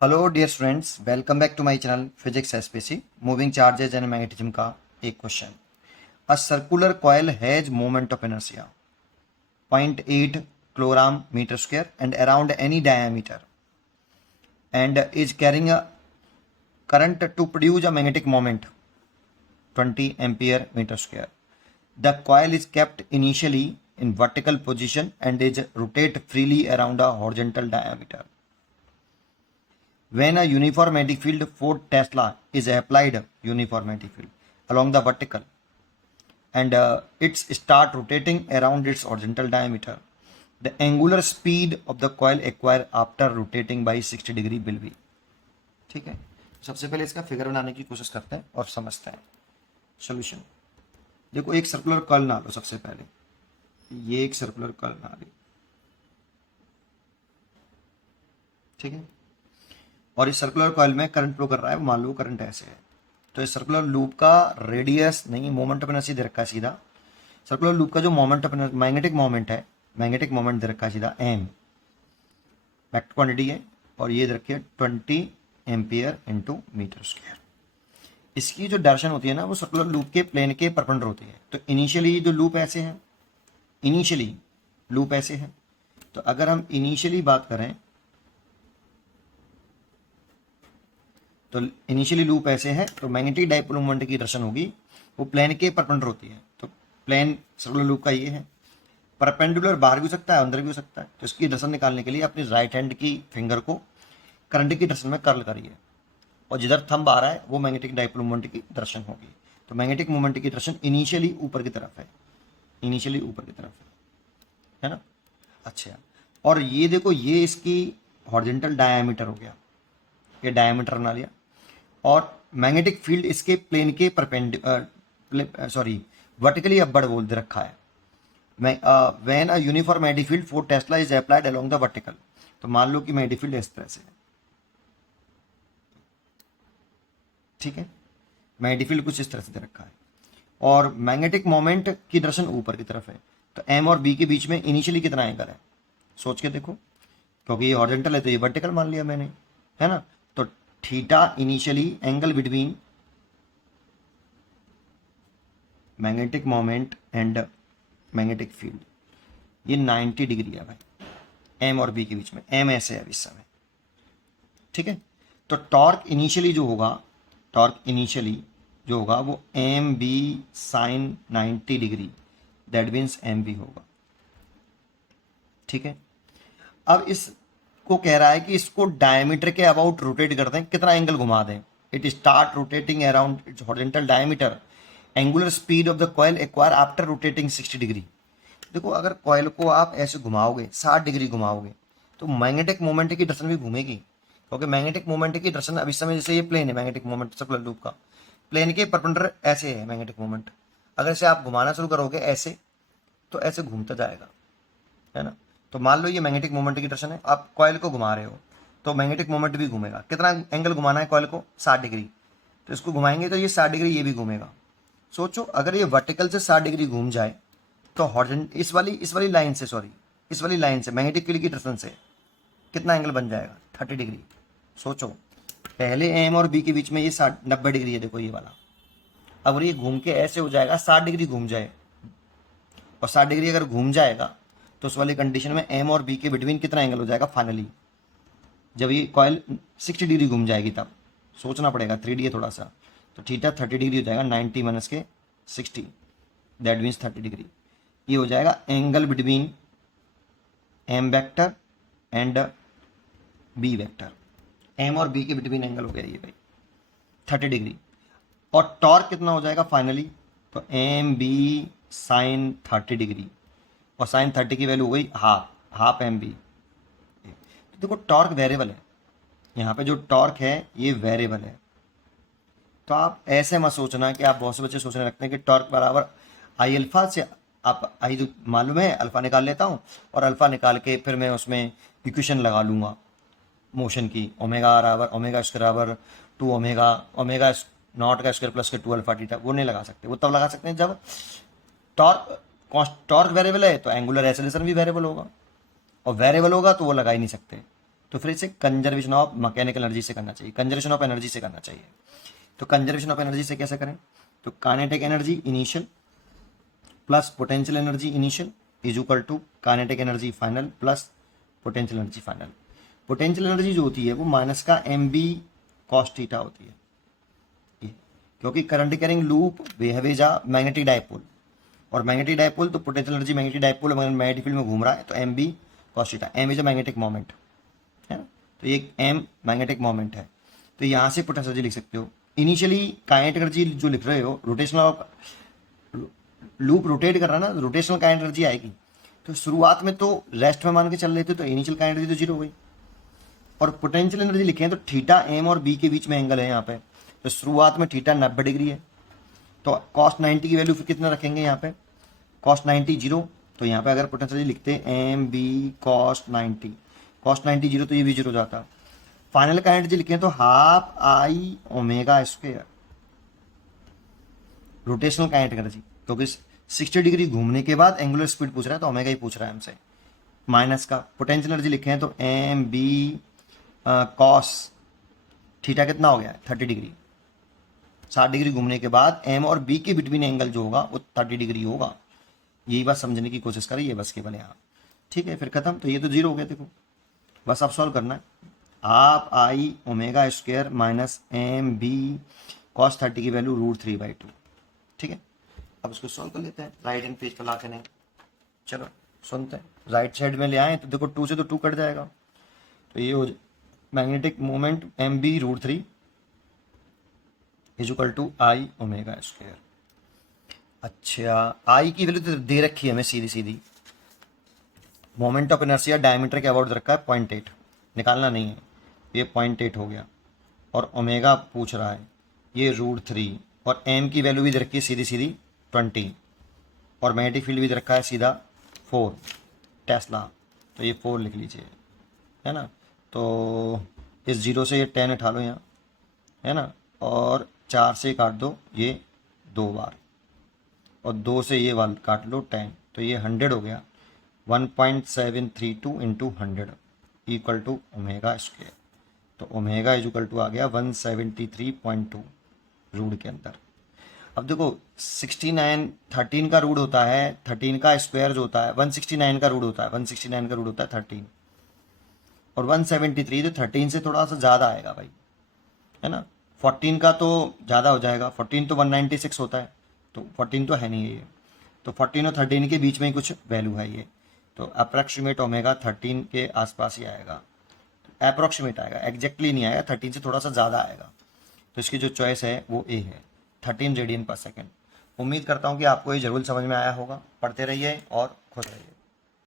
Hello dear students, welcome back to my channel physics SPC. Moving charges and magnetism का एक question. A circular coil has moment of inertia 0.8 kilogram metre square and around any diameter and is carrying a current to produce a magnetic moment 20 ampere meter square. The coil is kept initially in vertical position and is rotate freely around a horizontal diameter. When a uniform magnetic field 4 Tesla is applied uniform magnetic field along the vertical and it start rotating around its horizontal diameter, the angular speed of the coil acquire after rotating by 60 degree will be। ठीक है, सबसे पहले इसका figure बनाने की कोशिश करते हैं और समझते हैं सोल्यूशन। देखो, एक सर्कुलर कॉइल ना लो। सबसे पहले ये एक सर्कुलर कॉइल ना ली, ठीक है। और इस सर्कुलर कॉइल में करंट फ्लो कर रहा है, मान लो करंट ऐसे है। तो इस सर्कुलर लूप का रेडियस नहीं, मोमेंट ऑफ इनर्शिया दे रखा है सीधा। सर्कुलर लूप का जो मोमेंट ऑफ मैग्नेटिक मोमेंट है, मैग्नेटिक मोमेंट दे रखा है सीधा एम, वेक्टर क्वांटिटी है। और ये दे रखी है 20 एम्पियर इंटू मीटर स्क्वायर। इसकी जो डायरेक्शन होती है ना, वो सर्कुलर लूप के प्लेन के परपेंडिकुलर होती है। तो इनिशियली जो लूप ऐसे है, इनिशियली लूप ऐसे है। तो अगर हम इनिशियली बात करें तो इनिशियली लूप ऐसे है, तो मैग्नेटिक डाइपोल मोमेंट की डायरेक्शन होगी वो प्लेन के परपेंडिकुलर होती है। तो प्लेन सर्कुलर लूप का ये है। परपेंडिकुलर बाहर भी हो सकता है, अंदर भी हो सकता है। तो इसकी डायरेक्शन निकालने के लिए अपनी राइट हैंड की फिंगर को करंट की डायरेक्शन में कर्ल करिए, और जिधर थंब आ रहा है वो मैग्नेटिक डाइपोल मोमेंट की डायरेक्शन होगी। तो मैग्नेटिक मोमेंट की डायरेक्शन इनिशियली ऊपर की तरफ है, इनिशियली ऊपर की तरफ है ना। अच्छा, और ये देखो, ये इसकी हॉरिजॉन्टल डायमीटर हो गया, ये डायमीटर बना लिया। और मैग्नेटिक फील्ड इसके प्लेन के वर्टिकली अपवर्ड बोल दे रखा है। When a uniform magnetic field 4 Tesla is applied along the vertical. तो मान लो कि मैग्नेटिक फील्ड इस तरह से है, ठीक है। मैग्नेटिक फील्ड कुछ इस तरह से दे रखा है और मैग्नेटिक मोमेंट की डायरेक्शन ऊपर की तरफ है। तो एम और बी के बीच में इनिशियली कितना एंगल है, सोच के देखो। क्योंकि ये हॉरिजॉन्टल है तो ये वर्टिकल मान लिया मैंने, है ना। तो theta initially angle between magnetic moment and magnetic field ये 90 डिग्री है भाई, एम और बी के बीच में। एम ऐसे है इस समय, ठीक है। तो टॉर्क इनिशियली जो होगा, टॉर्क इनिशियली जो होगा वो M B sine 90 degree, that means M B होगा, ठीक है। अब इसको कह रहा है कि इसको डायमीटर के अबाउट रोटेट करते हैं, कितना एंगल घुमा दें। It start rotating around its horizontal diameter, angular speed of the coil acquire after rotating 60 degree. देखो, अगर कॉइल को आप ऐसे घुमाओगे, 60 डिग्री घुमाओगे, तो मैग्नेटिक मोमेंट की डायरेक्शन भी घूमेगी। क्योंकि मैग्नेटिक मोमेंट की डायरेक्शन अब इस समय, जैसे ये प्लेन है, मैग्नेटिक मोमेंट सर्कुलर लूप का प्लेन के परपेंडिकुलर ऐसे है मैग्नेटिक मोमेंट। अगर इसे आप घुमाना शुरू करोगे ऐसे, तो ऐसे घूमता जाएगा, है ना। तो मान लो ये मैग्नेटिक मोमेंट की डायरेक्शन है, आप कॉइल को घुमा रहे हो तो मैग्नेटिक मोमेंट भी घूमेगा। कितना एंगल घुमाना है कॉइल को, 60 डिग्री। तो इसको घुमाएंगे तो ये 60 डिग्री ये भी घूमेगा। सोचो, अगर ये वर्टिकल से 60 डिग्री घूम जाए तो हॉरिजॉन्टल इस वाली लाइन से, सॉरी इस वाली लाइन से मैग्नेटिक फील्ड की डायरेक्शन से कितना एंगल बन जाएगा, 30 डिग्री। सोचो, पहले एम और बी के बीच में ये 90 डिग्री है, देखो ये वाला। अब ये घूम के ऐसे हो जाएगा, 60 डिग्री घूम जाए, और 60 डिग्री अगर घूम जाएगा तो उस वाली कंडीशन में एम और बी के बिटवीन कितना एंगल हो जाएगा फाइनली, जब ये कॉइल 60 डिग्री घूम जाएगी तब। सोचना पड़ेगा, 3D है थोड़ा सा। तो थीटा 30 डिग्री हो जाएगा, 90 माइनस के 60, दैट मीन्स 30 डिग्री। ये हो जाएगा angle between M vector and B vector. M और बी के बिटवीन एंगल हो गया ये भाई 30 डिग्री। और टॉर्क कितना हो जाएगा फाइनली, तो एम बी साइन 30 डिग्री, और साइन 30 की वैल्यू हो गई हाफ एम बी। तो देखो, टॉर्क वेरिएबल है, यहाँ पे जो टॉर्क है ये वेरिएबल है। तो आप ऐसे मत सोचना कि आप, बहुत से बच्चे सोचने लगते हैं कि टॉर्क बराबर आई अल्फा से, आप आई जो मालूम है अल्फा निकाल लेता हूँ, और अल्फा निकाल के फिर मैं उसमें इक्वेशन लगा लूँगा मोशन की, ओमेगा बराबर ओमेगा स्क्वायर बराबर 2 ओमेगा, ओमेगा नॉट का स्क्वायर प्लस के 2 अल्फा थीटा। वो नहीं लगा सकते, वो तब लगा सकते हैं जब टॉर्क टॉर्क वेरिएबल है तो एंगुलर एक्सेलरेशन भी वेरिएबल होगा, और वेरिएबल होगा तो वो लगा ही नहीं सकते। तो फिर इसे कंजर्वेशन ऑफ मैकेनिकल एनर्जी से करना चाहिए, कंजर्वेशन ऑफ एनर्जी से करना चाहिए। तो कंजर्वेशन ऑफ एनर्जी से कैसे करें? तो kinetic energy initial plus potential energy initial is equal to kinetic energy final plus potential energy final. Potential energy जो होती है वो माइनस का एम बी कॉस थीटा होती है, क्योंकि current carrying loop behave a magnetic dipole, और magnetic dipole तो potential energy magnetic dipole magnetic field में घूम रहा है, तो M B cos theta, M is a magnetic moment है ना, तो ये एम मैग्नेटिक मोमेंट है। तो यहाँ से पोटेंशियल एनर्जी लिख सकते हो। इनिशियली काइनेटिक एनर्जी जो लिख रहे हो, रोटेशनल लूप रोटेट कर रहा है ना, रोटेशनल काइनेटिक एनर्जी आएगी। तो शुरुआत में तो रेस्ट में मान के चल रहे थे, तो इनिशियल काइनेटिक एनर्जी तो जीरो हो गई। और पोटेंशियल एनर्जी लिखे हैं तो थीटा एम और बी के बीच में एंगल है यहाँ पे, तो शुरुआत में थीटा 90 डिग्री है, तो कॉस 90 की वैल्यू फिर कितना रखेंगे यहाँ पे? कॉस 90 जीरो, तो यहाँ पे अगर पोटेंशियल लिखते हैं एम बी कॉस 90 जीरो, तो ये भी जीरो जाता। फाइनल काइनेटिक लिखे हैं तो half I omega square rotational kinetic energy, क्योंकि 60 डिग्री घूमने के बाद एंगुलर स्पीड पूछ रहा है तो ओमेगा ही पूछ रहा है हमसे, माइनस का पोटेंशियल एनर्जी लिखे हैं तो एम बी कॉस थीटा कितना हो गया है 30 डिग्री। 60 डिग्री घूमने के बाद एम और बी के बिटवीन एंगल जो होगा वो 30 डिग्री होगा। यही बात समझने की कोशिश करिए बस केवल यहाँ, ठीक है। फिर खत्म, तो ये तो जीरो हो गया, देखो बस अब सॉल्व करना है। Half I omega square minus M B cos 30 की वैल्यू √3/2, ठीक है। अब इसको सॉल्व कर लेते हैं राइट हैंड पेज पर ला के। नहीं चलो सुनते हैं, राइट साइड में ले आए तो देखो 2 से तो 2 कट जाएगा, तो ये हो magnetic moment M B √3 is equal to I omega square. अच्छा, आई की वैल्यू तो दे रखी है हमें सीधी सीधी, मोमेंट ऑफ इनर्शिया डायमीटर के अबाउट रखा है 0.8, निकालना नहीं है, ये 0.8 हो गया। और ओमेगा पूछ रहा है ये √3, और एम की वैल्यू भी दे रखी है सीधी सीधी 20, और मैग्नेटिक फील्ड भी दे रखा है सीधा 4 टेस्ला, तो ये 4 लिख लीजिए, है ना। तो इस 0 से ये 10 उठा लो यहाँ, है ना, और 4 से काट दो ये 2 बार, और 2 से ये वाल काट लो 10, तो ये 100 हो गया। 1.732 into 100 equal to omega square, तो ओमेगा इज इक्वल टू आ गया 173.2 रूट के अंदर। अब देखो 69 13 का रूट होता है, 13 का स्क्वायर जो होता है 169 का रूट होता है, 169 का रूट होता है 13, और 173 तो 13 से थोड़ा सा ज़्यादा आएगा भाई, है ना। 14 का तो ज़्यादा हो जाएगा, 14 तो 196 होता है, तो 14 तो है नहीं है ये, तो 14 और 13 के बीच में ही कुछ वैल्यू है ये, तो अप्रॉक्सीमेट ओमेगा 13 के आसपास ही आएगा, अप्रॉक्सीमेट आएगा, एग्जैक्टली नहीं आएगा, 13 से थोड़ा सा ज़्यादा आएगा। तो इसकी जो चॉइस है वो ए है, 13 रेडियन पर सेकेंड। उम्मीद करता हूँ कि आपको ये जरूर समझ में आया होगा। पढ़ते रहिए और खुश रहिए।